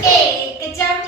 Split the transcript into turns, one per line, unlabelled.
Hey, good job,